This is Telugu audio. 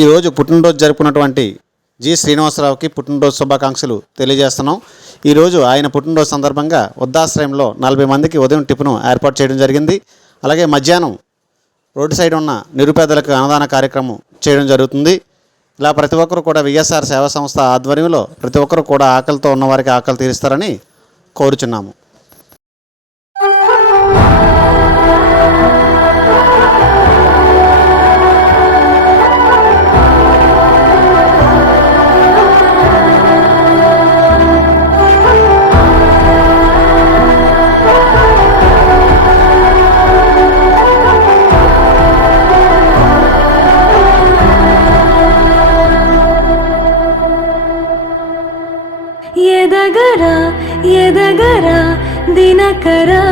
ఈరోజు పుట్టినరోజు జరుపుకున్నటువంటి జి శ్రీనివాసరావుకి పుట్టినరోజు శుభాకాంక్షలు తెలియజేస్తున్నాం. ఈరోజు ఆయన పుట్టినరోజు సందర్భంగా వృద్ధాశ్రయంలో 40 మందికి ఉదయం టిఫిన్ ఏర్పాటు చేయడం జరిగింది. అలాగే మధ్యాహ్నం రోడ్డు సైడ్ ఉన్న నిరుపేదలకు అన్నదాన కార్యక్రమం చేయడం జరుగుతుంది. ఇలా ప్రతి ఒక్కరు కూడా విఎస్ఆర్ సేవా సంస్థ ఆధ్వర్యంలో ప్రతి ఒక్కరు కూడా ఆకలితో ఉన్నవారికి ఆకలి తీరుస్తారని కోరుచున్నాము. ఎదగరా ఎదగరా దినకరా